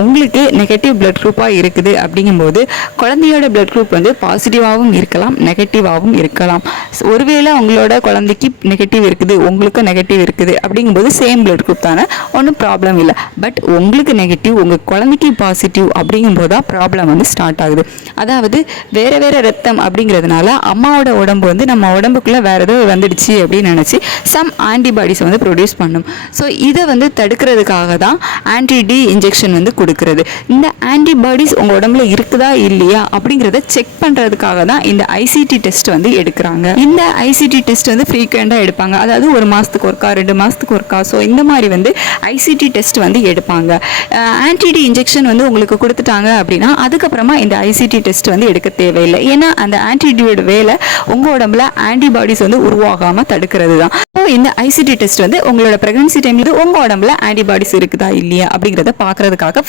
உங்களுக்கு negative blood குரூப்பாக இருக்குது அப்படிங்கும்போது குழந்தையோட பிளட் குரூப் வந்து பாசிட்டிவாகவும் இருக்கலாம், நெகட்டிவாகவும் இருக்கலாம். ஒருவேளை உங்களோட குழந்தைக்கு நெகட்டிவ் இருக்குது, உங்களுக்கும் நெகட்டிவ் இருக்குது அப்படிங்கும்போது சேம் பிளட் குரூப் தானே, ஒன்றும் ப்ராப்ளம் இல்லை. பட் உங்களுக்கு நெகட்டிவ், உங்கள் குழந்தைக்கு பாசிட்டிவ் அப்படிங்கும்போது தான் ப்ராப்ளம் வந்து ஸ்டார்ட் ஆகுது. அதாவது வேறு வேறு ரத்தம் அப்படிங்கிறதுனால அம்மாவோட உடம்பு வந்து நம்ம உடம்புக்குள்ளே வேறு ஏதோ வந்துடுச்சு அப்படின்னு நினச்சி சம் ஆன்டிபாடிஸ் வந்து ப்ரொடியூஸ் பண்ணும். ஸோ இதை வந்து தடுக்கிறதுக்காக தான் ஆன்டி-டி இன்ஜெக்ஷன் வந்து கொடுக்கிறது. இந்த ஆன்டிபாடிஸ் உங்க உடம்புல இருக்குதா இல்லையா அப்படிங்கறத செக் பண்றதுக்காக தான் இந்த ஐசிடி டெஸ்ட் வந்து எடுக்கிறாங்க. இந்த ஐசிடி டெஸ்ட் வந்து ஃப்ரீக்வெண்டா எடுப்பாங்க. அதாவது ஒரு மாசத்துக்கு ஒருக்கா, 2 மாசத்துக்கு ஒருக்கா. ஸோ இந்த மாதிரி வந்து ஐசிடி டெஸ்ட் வந்து எடுப்பாங்க. ஆன்டி-டி இன்ஜெக்ஷன் வந்து உங்களுக்கு கொடுத்துட்டாங்க அப்படின்னா அதுக்கப்புறமா இந்த ஐசிடி டெஸ்ட் வந்து எடுக்க தேவையில்லை. ஏன்னா அந்த ஆன்டிடியோட வேலை உங்க உடம்புல ஆன்டிபாடிஸ் வந்து உருவாகாம தடுக்கிறது தான். இந்த ஐசிடி டெஸ்ட் வந்து உங்களோட பிரெக்னன்சி டைம்ல உங்க உடம்புல ஆன்டிபாடிஸ் இருக்குதா இல்லையா அப்படிங்கறத பாக்குறதுக்காக